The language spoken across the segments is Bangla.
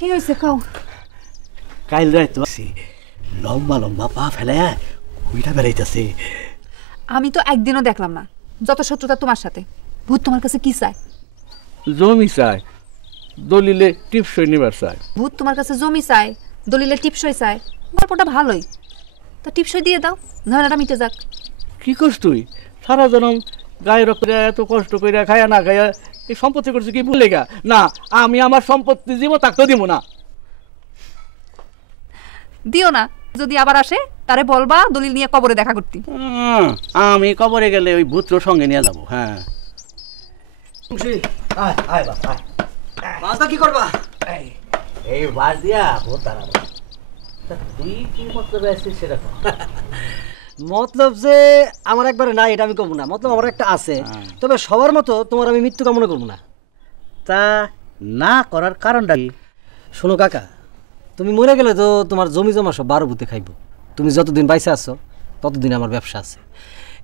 কি হয়েছে কও? কাল রাত লম্বা লম্বা পা ফেলে উইটা বেড়াইতেছে। আমি তো একদিনও দেখলাম না। যত শত্রুতা তোমার সাথে। ভূত তোমার কাছে কি চায়? জমি চায়, দলিলে টিপসই নিবার চায়। ভূত তোমার কাছে জমি চায়, দলিলে টিপসই চায়। গল্পটা ভালোই, তা টিপসই দিয়ে দাও, ঝামেলাটা মিটে যাক। কি করছ তুই? সারা জনম গায়ে রক্ত এত কষ্ট করে খায়া না খায়া এই সম্পত্তি করছিস কি ভুলে গা? না, আমি আমার সম্পত্তি দিব, তাকে দিব না। দিও না, যদি আবার আসে তারে বলবা দলিল নিয়ে কবরে দেখা করতি। আমি কবরে গেলে ওই ভূত্র সঙ্গে নিয়ে যাবো। হ্যাঁ, কি করবা? এই বাস দিয়া ভূত দাঁড়াবো। তুই কি মতলবে আসছিস সেটা কর। মতলব যে আমার একবারে নাই এটা আমি কমু না, মতলব আমার একটা আছে। তবে সবার মতো তোমার আমি মৃত্যু কামনা করবো না। তা না করার কারণটা কি? শোনো কাকা, তুমি মরে গেলে তো তোমার জমি জমা সব 12 ভূতে খাইব। তুমি যতদিন বাইসে আছো ততদিন আমার ব্যবসা আছে।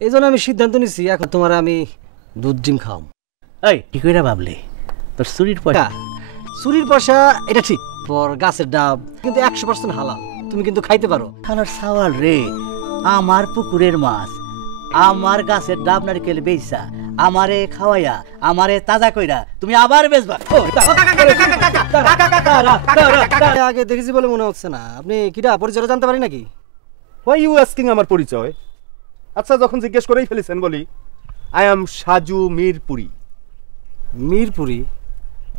এই জন্য আমি সিদ্ধান্ত নিছি এখন তোমার আমি দুধ ডিম খাওয়াম। এই কি কইরা ভাবলি? তোর চুরির পয়সা? চুরির পয়সা এটা ঠিক, পর গাছের ডাব কিন্তু 100% হালাল, তুমি কিন্তু খাইতে পারো। খানার সাওয়াল রে, আমার পুকুরের মাছ, আমার গাছের ডাব নারকেল বেচা, আমারে খাওয়াইয়া, আমারে তাজা কইরা তুমি আবার বেচবা? আগে দেখেছি বলে মনে হচ্ছে না। আপনি কিটা পরিচয় জানতে পারি নাকি? হোয়াই ইউ আস্কিং আমার পরিচয়? আচ্ছা, যখন জিজ্ঞেস করেই ফেলেছেন বলি, আই এম সাজু মিরপুরি। মিরপুরি?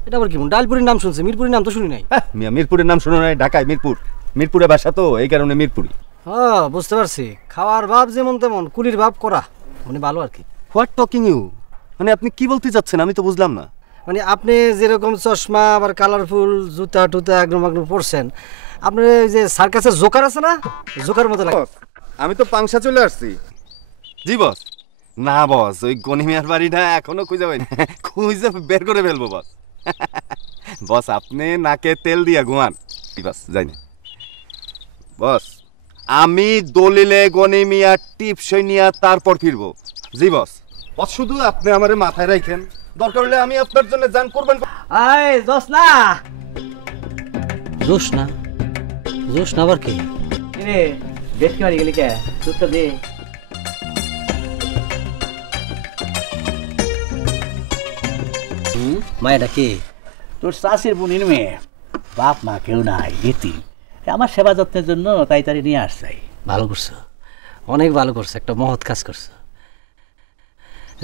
এটা আবার কি? ডালপুরির নাম শুনছি, মিরপুরির নাম তো শুনি নাই। মিয়া, মিরপুরের নাম শুনো নাই? ঢাকায় মিরপুর, মিরপুরে বাসা তো, এই কারণে মিরপুরি। হ্যাঁ, বুঝতে পারছি। খাওয়ার ভাব যেমন তেমন, কুলির ভাব করা, মানে ভালো আর কি। What talking you? মানে আপনি কি বলতে চাচ্ছেন আমি তো বুঝলাম না। মানে আপনি যেরকম চশমা আবার কালারফুল জুতা টুতা একদম একদম পরছেন, আপনার ওই যে সার্কাসের জোকার আছে না, জোকার মতো লাগে। আমি তো পাংশা চলে আসছি। জি বস। না বস, ওই গনিমিয়ার বাড়িটা এখনো খুঁজে পাইনি, খুঁজে বের করে ফেলবো বস। বস, আপনি নাকে তেল দিয়া ঘুমান। বস যাই না বস, আমি দলিলে গনিমিয়া টিপসই নিয়া তারপর ফিরবো। জি বস। বস, শুধু আপনি আমারে মাথায় রাখেন, দরকার হলে আমি আপনার জন্য জান করবেন। আয় দোষ না, দোষ না, দোষ না আবার কি? রে দেখতে পারি গেলি কে? দুধটা দে। মায়েরা কি? তোর চাষির বোনের মেয়ে, বাপ মা কেউ নাই, এতিম। আমার সেবা যত্নের জন্য তাই তারি নিয়ে আসছাই। ভালো করছো, অনেক ভালো করছো, একটা মহৎ কাজ করছো।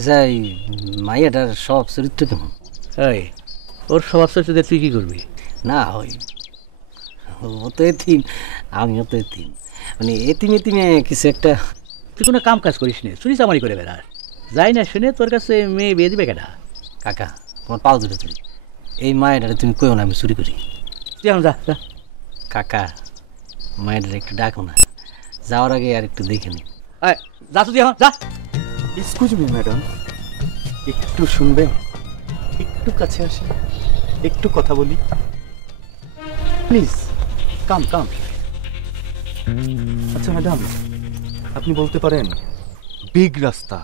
যাই, মাইয়াটার সব চরিত্র কেমন? ওই ওর স্বভাব চরিত্র তুই কি করবি? না ওই ও তো এতিম, আমিও তো এতিম, মানে এতিম এতিমে কিছু একটা। তুই কোনো কাম কাজ করিস নে, চুরি চামারি করে বেড়াস। যাই না শুনে তোর কাছে মেয়ে বিয়ে দিবে কেটা? কাকা, তোমার পাও ধরে তুলি, এই মায়েরারে তুমি কইও না আমি চুরি করি। তুই এখন যা যা। কাকা, মায়েরারে একটু ডাকো না, যাওয়ার আগে আর একটু দেখে নি। যা তুই এখন যা। এক্সকিউজ মি ম্যাডাম, একটু শুনবেন? একটু কাছে আসেন, একটু কথা বলি প্লিজ। কাম কাম। আচ্ছা ম্যাডাম, আপনি বলতে পারেন বিগ রাস্তা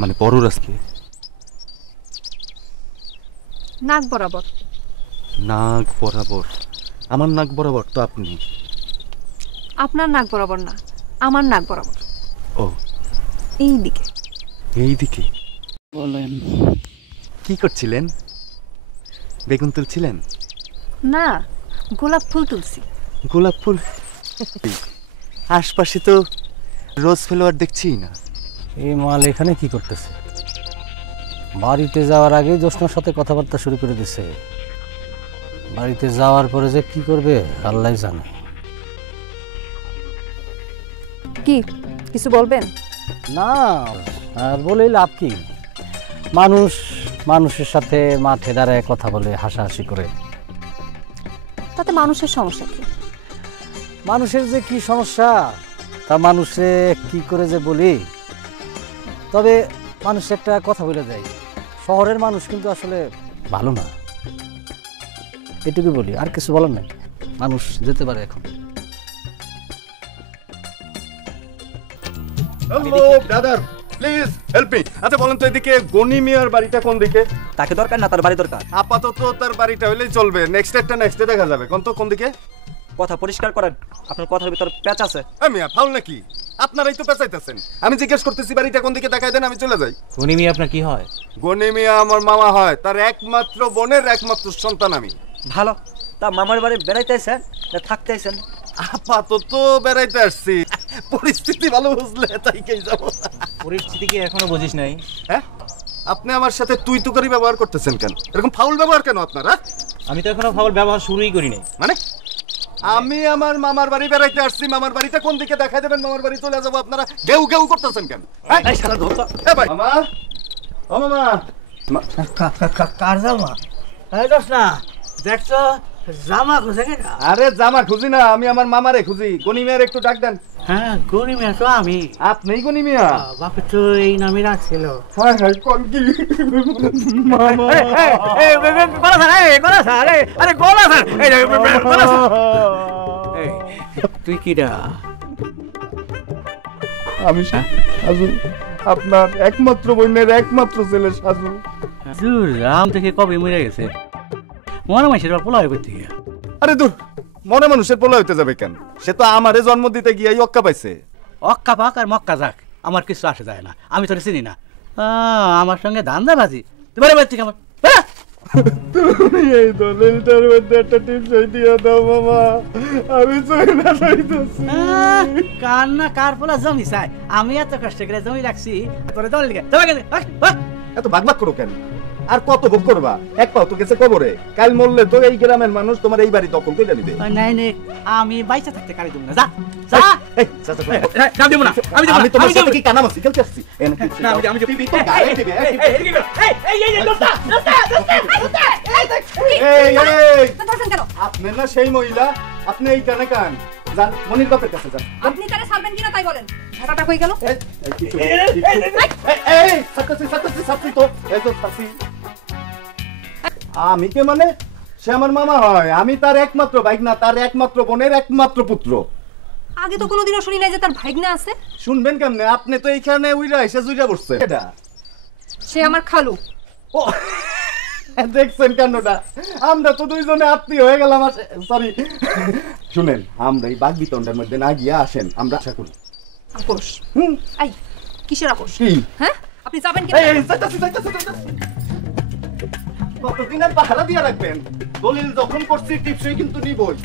মানে বড় রাস্তা? নাক বরাবর। নাক বরাবর? আমার নাক বরাবর তো আপনি। আপনার নাক বরাবর না, আমার নাক বরাবর। ও, এই দিকে। এই দিকে? বলেন কি করছিলেন? বেগুন তুলছিলেন? না, গোলাপ ফুল তুলছি। গোলাপ ফুল? আশপাশে তো রোজ ফ্লাওয়ার দেখছি না। এই মাল এখানে কি করতেছে? বাড়িতে যাওয়ার আগে জোসনার সাথে কথাবার্তা শুরু করে দিছে। বাড়িতে যাওয়ার পরে যে কি করবে আল্লাহই জানে। কি কিছু বলবেন? না, আর বলেই লাভ কি? মানুষ মানুষের সাথে মাঠে দাঁড়ায় কথা বলে, হাসাহাসি করে, তাতে মানুষের সমস্যা কি? মানুষের যে কি সমস্যা তা মানুষে কি করে যে বলি। তবে মানুষ একটা কথা বলে যায়, শহরের মানুষ কিন্তু আসলে ভালো না, এটুকু বলি, আর কিছু বলার নাই। মানুষ যেতে পারে এখন। Hello brother, please help me. আচ্ছা বলেন তো এদিকে গনি মিয়ার বাড়িটা কোন দিকে? তাকে দরকার না, তার বাড়ি দরকার। আপাতত তার বাড়িটা হইলেই চলবে, নেক্সট একটা নেক্সটে দেখা যাবে। কোন দিকে? কথা পরিষ্কার করেন, আপনার কথার ভিতর প্যাচ আছে। মিয়া ফাউল নাকি? আপনারাই তো পেঁচাইতেছেন। আমি জিজ্ঞেস করতেছি বাড়িটা কোন দিকে, দেখাই দেন, আমি চলে যাই। গনি মিয়া আপনার কি হয়? গনি মিয়া আমার মামা হয়, তার একমাত্র বোনের একমাত্র সন্তান আমি। ভালো, তা মামার বাড়ি বেড়াইতে আইছেন না থাকতে আইছেন? আপাতত বেড়াইতে আসছি, পরিস্থিতি ভালো বুঝলে তাইকেই যাব। পরিস্থিতি কি এখনো বুঝিস নাই? হ্যাঁ, আপনি আমার সাথে তুই তুকারি ব্যবহার করতেছেন কেন? এরকম ফাউল ব্যবহার কেন আপনারা? আমি তো এখনো ফাউল ব্যবহার শুরুই করি নাই। মানে আমি আমার মামার বাড়ি বেড়াইতে আসছি, মামার বাড়িটা কোন দিকে দেখাই দেবেন, মামার বাড়ি চলে যাবো, আপনারা গেউ গেউ করতেছেন কেন? মামা, ও মামা, কার জামা? এই দোস না, দেখছো জামা খুঁজে কেনা? আরে জামা খুঁজি না, আমি আমার মামারে খুঁজি। গনি মিয়ার একটু ডাক দেন। হ্যাঁ, গরিমিয়া তো আমি। আপনিই গনি মিয়া? বাপে তো এই নামই রাখছিল। হায় হায়, কোন কি মামা? তুই কিডা? আমি সাজু, আপনার একমাত্র বোনের একমাত্র ছেলে সাজু। রাম থেকে কবে মরে গেছে? মনে মাসের পোলা হয়ে করতে গিয়া। আরে দূর, মনে মানুষের পোলা হইতে যাবে কেন? সে তো আমারে জন্ম দিতে গিয়ে অক্কা পাইছে। অক্কা পাক আর মক্কা যাক, আমার কিছু আসে যায় না, আমি তোরে চিনি না। আমার সঙ্গে ধান্দা বাজি তোমার বাড়ি থেকে আমার এই দলিলটার মধ্যে একটা টিপসই দিয়ে দাও মামা, আমি চইলা যাইতেছি। কান্না কার পোলা জমি চাই? আমি এত কষ্ট করে জমি রাখছি তোরে দল লিখে এত ভাগ করো কেন? আর কত ভোগ করবা? এক পাও তো গেছে কবরে, কাল মরলে তো এই গ্রামের মানুষ তোমার এই বাড়ি দখল করে নিবে। নাই নাই, আমি বাইচা থাকতে কারি দেব না। যা যা, এই চাচা আমি দেব না, আমি তোমার সাথে কি কানামাছি খেলতে আসছি? না, আমি টিভি তো গায়ে দিবে। আপনি না সেই মহিলা, আপনি এই কানে কান যান, মনির বাপের কাছে যান। আপনি তারে ছাড়বেন কিনা তাই বলেন। ঝাঁটাটা কই গেল? আমি কে মানে? সে আমার মামা হয়, আমি তার একমাত্র ভাইগনা, তার একমাত্র বোনের একমাত্র পুত্র। আগে তো কোনোদিনও শুনি নাই যে তার ভাইগনা আছে। শুনবেন কেমনে? আপনি তো এইখানে উইরা এসে জুইরা বসছে। এটা সে আমার খালু। ও দেখছেন কেনটা? আমরা তো দুইজনে আত্মীয় হয়ে গেলাম। সরি, শুনেন, আমরা এই বাঘ বিতণ্ডের মধ্যে না গিয়ে আসেন, আমরা আশা করি। আপোষ? এই কিসের আপোষ? কি? হ্যাঁ, আপনি যাবেন কি? কতদিনের পাহারা দিয়ে রাখবেন? দলিল যখন করছি টিপসই কিন্তু নিবই।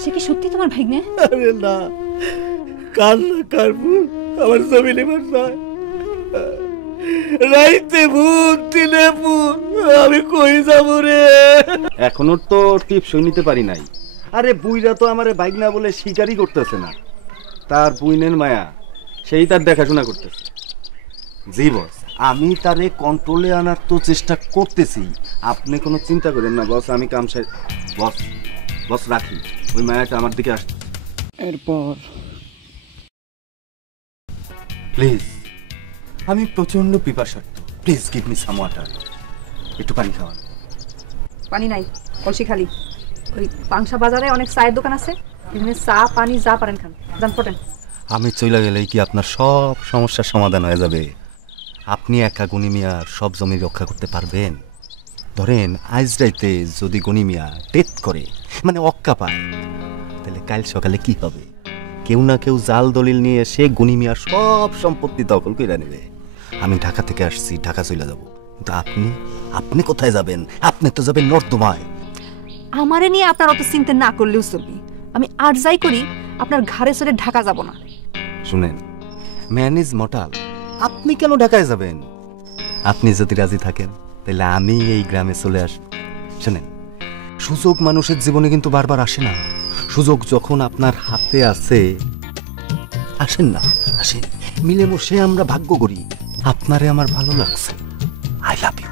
সে কি সত্যি তোমার ভাইগনা? আরে না, কান্না কারবুন আমার জমি লিবার যায়। রাইতে ভূত, দিনে ভূত, আমি কই যাবো রে? এখনো তো টিপসই নিতে পারি নাই। আরে বুইরা তো আমারে ভাইগনা বলে স্বীকারই করতেছে না। তার বুইনের মায়া, সেই তার দেখাশোনা করতেছে। জি বস, আমি তারে কন্ট্রোলে আনার তো চেষ্টা করতেছি। আপনি কোনো চিন্তা করেন না বস, আমি কাম শেষ। বস বস রাখি, ওই মায়াটা আমার দিকে আসছে। এরপর প্লিজ, আমি প্রচন্ড পিপাসার্থ, please give me some water. একটু পানি খাওয়ান। পানি নাই, কলসি খালি। ওই পাংশা বাজারে অনেক চায়ের দোকান আছে, এখানে চা পানি যা পারেন খান, যান ফোটেন। আমি চলে গেলেই কি আপনার সব সমস্যার সমাধান হয়ে যাবে? আপনি একা গনি মিয়ার সব জমি রক্ষা করতে পারবেন? ধরেন আজ রাইতে যদি গনি মিয়া ডেথ করে, মানে অক্কা পায়, তাহলে কাল সকালে কি হবে? কেউ না কেউ জাল দলিল নিয়ে সে গনি মিয়ার সব সম্পত্তি দখল করে নেবে। আমি ঢাকা থেকে আসছি, ঢাকা চলে যাব, কিন্তু আপনি কোথায় যাবেন? আপনি তো যাবেন নর্দমায়। আমারে নিয়ে আপনার অত চিন্তা না করলেও চলবে। আমি আর যাই করি আপনার ঘাড়ে চড়ে ঢাকা যাব না। শুনেন, ম্যান ইজ মর্টাল, আপনি কেন ঢাকায় যাবেন? আপনি যদি রাজি থাকেন তাহলে আমি এই গ্রামে চলে আসব। শুনেন, সুযোগ মানুষের জীবনে কিন্তু বারবার আসে না। সুযোগ যখন আপনার হাতে আছে, আসেন না, আসেন, মিলেমিশে আমরা ভাগ্য করি। আপনারে আমার ভালো লাগছে, আই লাভ ইউ,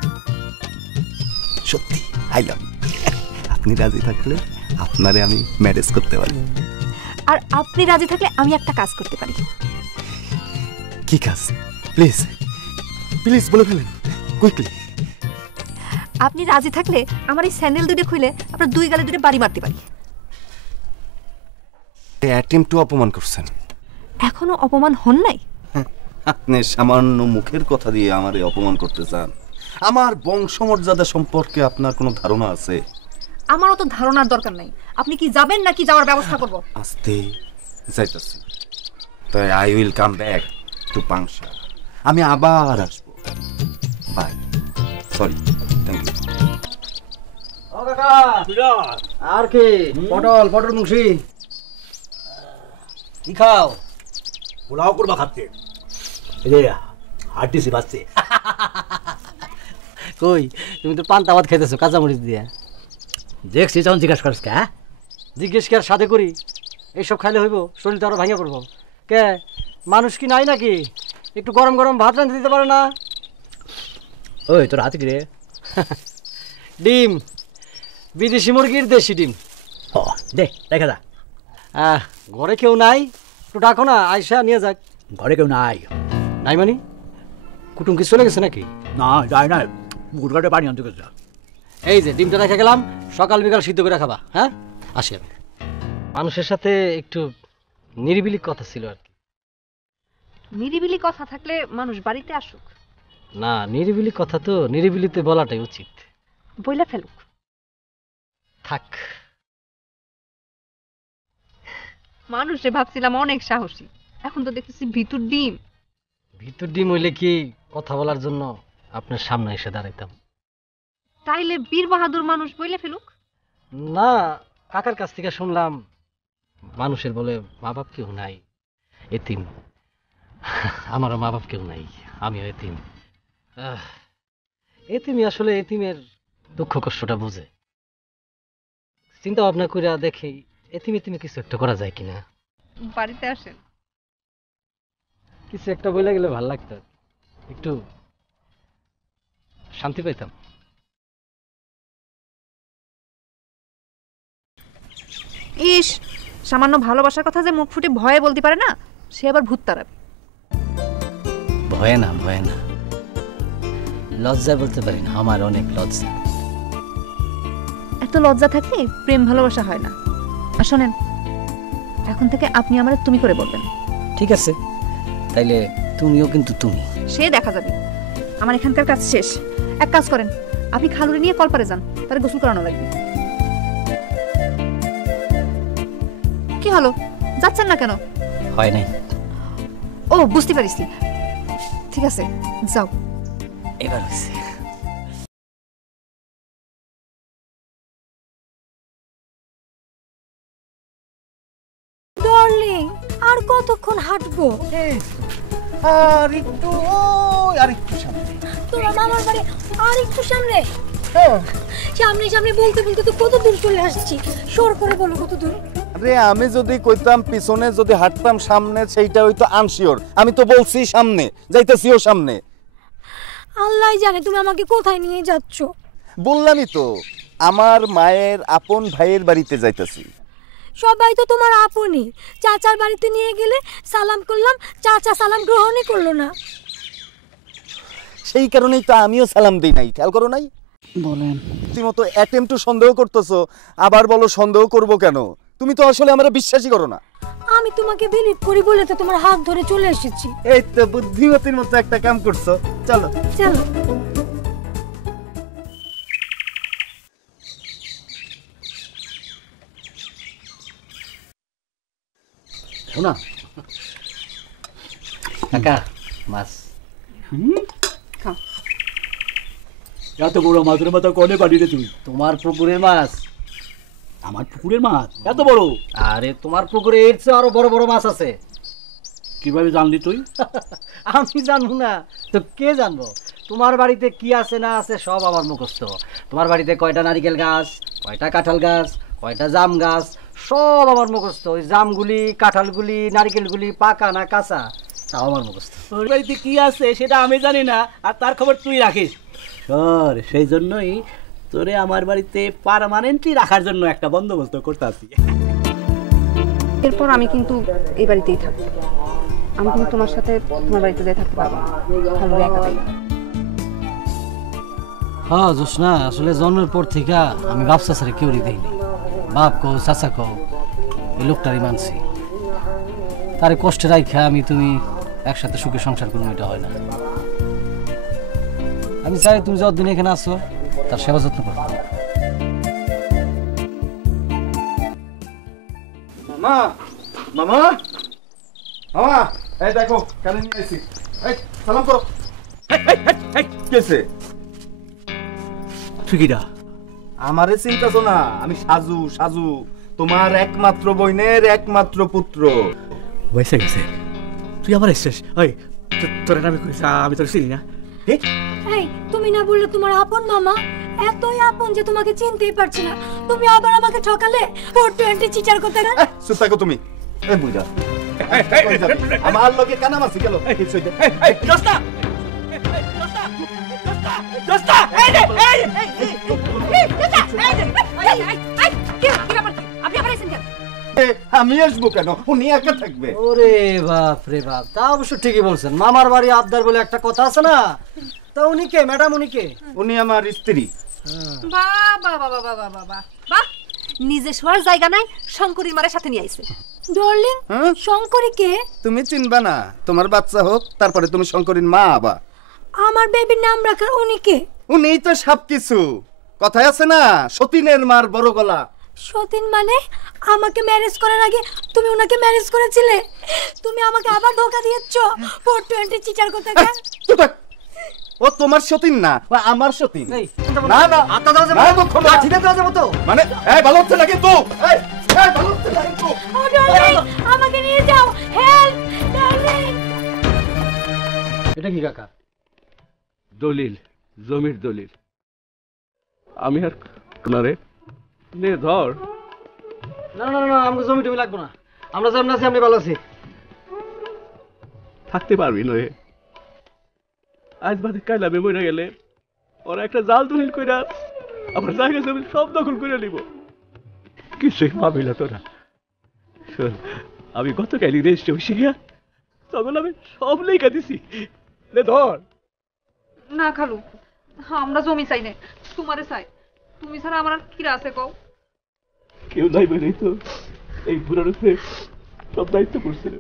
সত্যি আই লাভ ইউ। আপনি রাজি থাকলে আপনারে আমি ম্যারেজ করতে পারি। আর আপনি রাজি থাকলে আমি একটা কাজ করতে পারি। কি কাজ? প্লিজ প্লিজ বলে ফেলেন কুইকলি। আপনি রাজি থাকলে আমার এই স্যান্ডেল দুটো খুলে আপনার দুই গালে দুটো বাড়ি মারতে পারি। অ্যাটেম্প টু অপমান করছেন। এখনো অপমান হন নাই? আপনি সামান্য মুখের কথা দিয়ে আমারে অপমান করতে চান? আমার বংশমর্যাদা সম্পর্কে আপনার কোনো ধারণা আছে? আমারও তো ধারণার দরকার নাই। আপনি কি যাবেন নাকি যাওয়ার ব্যবস্থা করব? আস্তে যাইতাছি, তাই I will come back to Pangsha. আমি আবার আসবো। Bye, sorry, thank you. ও কাকা, আর কি পটল মুন্সি কি খাও? পোলাও করবা খাচ্ছে, এই যে হাঁটতেছি বাচ্চে। কই তুমি তো পান্তা ভাত খাইতেছো কাঁচামরিচ দিয়ে। দেখছি যখন জিজ্ঞাসা করিস কে? জিজ্ঞেস কি আর সাথে করি? এইসব খাইলে হইব? শরীর তো আরো ভাঙে পড়বো। কে মানুষ কি নাই নাকি? একটু গরম গরম ভাত রাঁধতে দিতে পারে না? ওই তোর হাতে কি রে? ডিম, বিদেশি মুরগির দেশি ডিম। ও দে, দেখা যা। ঘরে কেউ নাই? একটু ডাকো না, আয়সা নিয়ে যাক। ঘরে কেউ নাই। নাই মানে কুটুম কি চলে গেছে নাকি? না যায় না, পুকুর ঘাটে পানি আনতে গেছে। এই যে ডিমটা রেখে গেলাম, সকাল বিকাল সিদ্ধ করে খাবা। হ্যাঁ, আসি আমি। মানুষের সাথে একটু নিরিবিলি কথা ছিল আর কি। নিরিবিলি কথা থাকলে মানুষ বাড়িতে আসুক। না, নিরিবিলি কথা তো নিরিবিলিতে বলাটাই উচিত। বইলা ফেলুক। থাক। মানুষে ভাবছিলাম অনেক সাহসী, এখন তো দেখতেছি ভিতর ডিম। ভিতর ডিম হইলে কি কথা বলার জন্য আপনার সামনে এসে দাঁড়াইতাম? তাইলে বীর বাহাদুর মানুষ বইলে ফেলুক। না, কাকার কাছ থেকে শুনলাম মানুষের বলে মা বাপ কেউ নাই, এতিম। আমারও মা বাপ কেউ নাই, আমিও এতিম। এতিমই আসলে এতিমের দুঃখ কষ্টটা বুঝে। চিন্তা ভাবনা করে দেখি এতিমে কিছু একটা করা যায় কিনা। বাড়িতে আসেন, কিছু একটা বলে গেলে ভালো লাগতো, একটু শান্তি পাইতাম। ইস, সামান্য ভালোবাসার কথা যে মুখ ফুটে ভয়ে বলতে পারে না, সে আবার ভূত তাড়াবে। ভয়ে না, ভয়ে না, লজ্জায় বলতে পারি না, আমার অনেক লজ্জা। এত লজ্জা থাকলে প্রেম ভালোবাসা হয় না। আর শোনেন, এখন থেকে আপনি আমারে তুমি করে বলবেন। ঠিক আছে, তাইলে তুমিও কিন্তু তুমি। সে দেখা যাবে। আমার এখানকার কাজ শেষ। এক কাজ করেন, আপনি খালুরে নিয়ে কলপারে যান, তারে গোসল করানো লাগবে। কি হলো, যাচ্ছেন না কেন? হয় নাই। ও, বুঝতে পারিছি। ঠিক আছে, যাও। এবার হয়েছে। ডার্লিং, আর কতক্ষণ হাঁটবো? আর একটু আর একটু সামনে। তোমার মামার বাড়ি আর একটু সামনে? সামনে সামনে বলতে বলতে তো কত দূর চলে আসছি। সর করে বলো কত দূর? আরে আমি যদি কইতাম পিছনে, যদি হাঁটতাম সামনে, সেইটা হয়তো আনশিওর। আমি তো বলছি সামনে, যাইতেছিও সামনে। আল্লাহ জানে তুমি আমাকে কোথায় নিয়ে যাচ্ছ। বললামই তো, আমার মায়ের আপন ভাইয়ের বাড়িতে যাইতেছি। সবাই তো তোমার আপনই। চাচার বাড়িতে নিয়ে গেলে সালাম করলাম, চাচা সালাম গ্রহণই করলো না। সেই কারণেই তো আমিও সালাম দিই নাই, খেয়াল করো নাই? বলেন। রীতিমতো অ্যাটেম্প টু সন্দেহ করতেছো, আবার বলো সন্দেহ করব কেন? তুমি তো আসলে আমরা বিশ্বাসই করো না। আমি তোমাকে বিলিভ করি বলে তো তোমার হাত ধরে চলে এসেছি। এই তো বুদ্ধিমতির মতো একটা কাম করছো। চলো চলো। শোনা কাকা, মাছ। এত বড় মাছের মাথা কনে পাঠিয়ে তুমি? তোমার পুকুরের মাছ। আমার পুকুরের মাছ এত বড়? আরে তোমার পুকুরে এর চেয়ে আরো বড় বড় মাছ আছে। কিভাবে জানলি তুই? আমি জানবো না তো কে জানবো? তোমার বাড়িতে কি আছে না আছে সব আমার মুখস্থ। তোমার বাড়িতে কয়টা নারিকেল গাছ, কয়টা কাঁঠাল গাছ, কয়টা জাম গাছ, সব আমার মুখস্থ। ওই জামগুলি, কাঁঠালগুলি, নারিকেলগুলি পাকা না কাঁচা, তাও আমার মুখস্থ। তোর বাড়িতে কি আছে সেটা আমি জানি না, আর তার খবর তুই রাখিস। সর, সেই জন্যই তোরে আমার বাড়িতে পার্মানেন্টলি রাখার জন্য একটা বন্দোবস্ত করতে আসি। এরপর আমি কিন্তু এই বাড়িতেই থাকবো। আমি কিন্তু তোমার সাথে তোমার বাড়িতে যাই থাকতে পারবো না। ভালো একা তাই। হ্যাঁ জোসনা, আসলে জন্মের পর থেকে আমি বাপ চাচারে কেউরি দেইনি। বাপ কও চাচা কও, এই লোকটারই মানছি। তারে কষ্টে রাখা আমি তুমি একসাথে সুখে সংসার করবো, এটা হয় না। আমি চাই তুমি যতদিন এখানে আসো তার সেবা যত্ন করো। মামা মামা মামা, এই দেখো কানে নিয়ে আইছি। এই সালাম করো। কেসে ঠিকইটা আমারে চিন্তাছো না, আমি সাজু সাজু, তোমার একমাত্র বোনের একমাত্র পুত্র। বয়সে গেছে, তুই আবার এসছিস। ওই তোর আমি আমি তোর চিনি না। এই তুমি না বললে তোমার আপন মামা, এতই আপন যে তোমাকে চিনতেই পারছি না, তুমি আবার আমাকে ঠকালে। 420 চিটার কথা না। চুপ থাকো তুমি। এই বুঝা আমার লগে কানা মারছি গেল। আমি আসবো কেন, উনি একা থাকবে। ওরে বাপ রে বাপ, তা অবশ্য ঠিকই বলছেন। মামার বাড়ি আবদার বলে একটা কথা আছে না। তা উনি কে ম্যাডাম? উনি কে? উনি আমার স্ত্রী। বাবা বাবা বাবা বাবা বাহ, নিজে শোয়ার জায়গা নাই, শঙ্করীর মারের সাথে নিয়ে আইছে। ডার্লিং, শঙ্করী কে? তুমি চিনবা না, তোমার বাচ্চা হোক তারপরে তুমি শঙ্করীর মা আবা। আমার বেবির নাম রাখার উনি কে? উনিই তো সবকিছু। কথায় আছে না, সতীনের মার বড় গলা। সতীন মানে? আমাকে ম্যারেজ করার আগে তুমি ওনাকে ম্যারেজ করেছিলে? তুমি আমাকে আবার ধোকা দিয়েছো। 420 চিটার কথা কেন? ও তোমার সতীন না, ও আমার সতীন। না না, আত্মা দেওয়া যাবে, লাঠি দেওয়া যাবে তো। মানে এই ভালো হচ্ছে না কিন্তু। এই ভালো হচ্ছে না কিন্তু। ও ডার্লিং, আমাকে নিয়ে যাও, হেল্প ডার্লিং। এটা কি কাকা? দলিল, জমির দলিল। আমি আর আপনারে নে ধর। না না না, আমাকে জমি টমি লাগবে না, আমরা যেমন আছি আপনি ভালো আছি। থাকতে পারবি নয়, আজ বাদে কাইলা আমি মরে গেলে ওরা একটা জাল দলিল কইরা আমার জায়গা জমি সব দখল করে নিব। কিছুই পাবি না তোরা। শোন, আমি গতকালই রেজিস্ট্রি হইছি গিয়া, তখন আমি সব লেখা দিছি। নে ধর। না খালু, আমরা জমি চাই না, তোমারে চাই। তুমি ছাড়া আমার আর কিরা আছে কও? কেউ নাই বলেই তো এই বুড়ার উপরে সব দায়িত্ব পড়ছিল।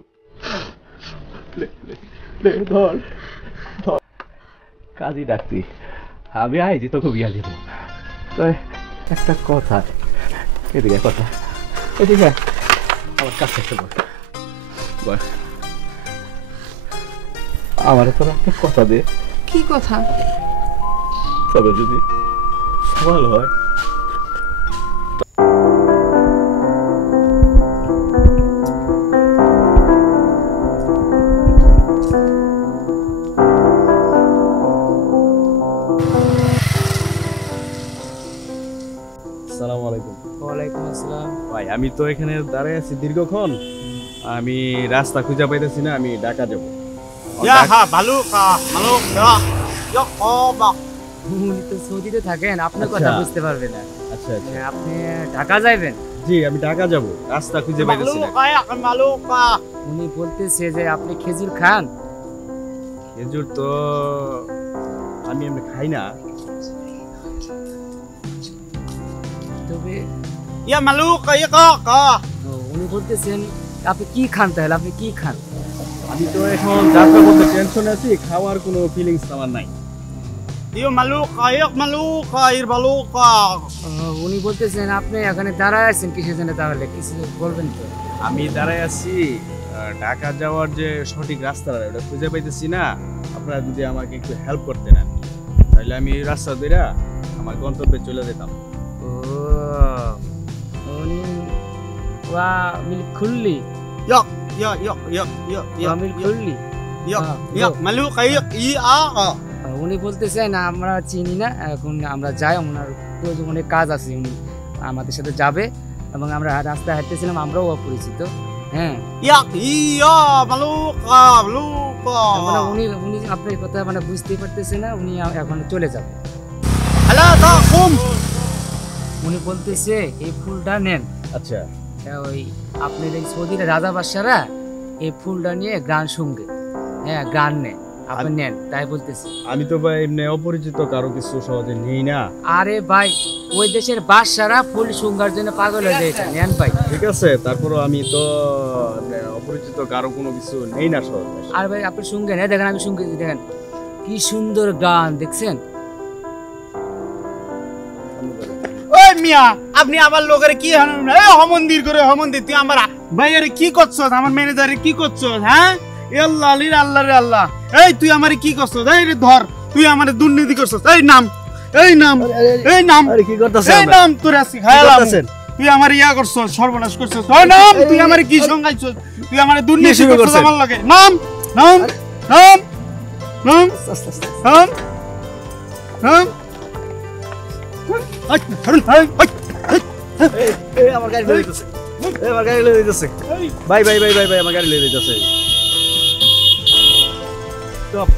ধর ধর, কাজী ডাকতি, আমি আইজি তোকে বিয়া দিব। একটা কথা, এদিকে কথা, এদিকে আমার কাছে একটা বল। আমার তোর একটা কথা দে। কি কথা? তবে যদি সওয়াল হয়। আসসালামু আলাইকুম। ওয়ালাইকুম আসসালাম। ভাই আমি তো এখানে দাঁড়ায় আছি দীর্ঘক্ষণ, আমি রাস্তা খুঁজে পাইতেছি না, আমি ঢাকা যাব। উনি তো সৌদিতে থাকেন, আপনার আচ্ছা। কথা বুঝতে পারবে না। আচ্ছা আচ্ছা, আপনি ঢাকা যাইবেন? জি আমি ঢাকা যাব, রাস্তা খুঁজে পাইতেছি না। উনি বলতেছে যে আপনি খেজুর খান। খেজুর তো আমি এমনি খাই না। তবে উনি বলতেছেন আপনি কি খান, তাহলে আপনি কি খান? আমি তো এখন যাত্রা করতে টেনশনে আছি, খাওয়ার কোনো ফিলিংস আমার নাই। উনি বলতেছেন আপনি এখানে দাঁড়ায় আছেন কিসের জন্য, তাহলে কিছু বলবেন তো? আমি দাঁড়ায় আছি ঢাকা যাওয়ার যে সঠিক রাস্তাটা ওটা খুঁজে পাইতেছি না। আপনারা যদি আমাকে একটু হেল্প করতেন আর কি, তাহলে আমি এই রাস্তা ধরে আমার গন্তব্যে চলে যেতাম। উনি ওয়া মিল খুললি উনি বলতেছেন আমরা চিনি না, এখন আমরা যাই, ওনার প্রয়োজন অনেক কাজ আছে, উনি আমাদের সাথে যাবে এবং আমরা রাস্তায় হাঁটতেছিলাম, আমরাও অপরিচিত। হ্যাঁ, মানে উনি উনি আপনার কথা মানে বুঝতেই পারতেছে না, উনি এখন চলে যাবে। উনি বলতেছে এই ফুলটা নেন। আচ্ছা, ওই আপনার এই সৌদির রাজা বাদশারা এই ফুলটা নিয়ে গান শুনবে। হ্যাঁ, গান নেয়, আপনি নেন তাই বলতেছি। আমি তো ভাই এমনি অপরিচিত কারো কিছু সহজে নেই না। আরে ভাই ওই দেশের বাদশারা ফুল সুঙ্গার জন্য পাগল হয়ে যায়, নেন ভাই। ঠিক আছে, তারপরও আমি তো অপরিচিত কারো কোনো কিছু নেই না সহজে। আর ভাই আপনি শুনবেন, হ্যাঁ দেখেন আমি শুনছি, দেখেন কি সুন্দর গান দেখছেন। ওই মিয়া আপনি আমার লোকের কি হমন্দির করে হমন্দির, তুই আমার ভাইয়ারে কি করছস, আমার ম্যানেজারে কি করছস? হ্যাঁ আল্লাহ আলির আল্লাহ রে আল্লাহ, এই তুই আমারে কি করছস? এই রে ধর, তুই আমারে দুর্নীতি করছস। এই নাম, এই নাম, এই নাম, কি করতেছেন? এই নাম তোর আজকে খায়ালাম। তুই আমার ইয়া করছস, সর্বনাশ করছস। ওই নাম, তুই আমারে কি সঙ্গাইছস? তুই আমারে দুর্নীতি করছস আমার লগে। নাম নাম নাম নাম নাম নাম। আমার গাড়ি লয়ে যাচ্ছে, আমার গাড়ি লয়ে যাচ্ছে। ভাই ভাই ভাই ভাই ভাই আমার গাড়ি লয়ে যাচ্ছে। স্টপ।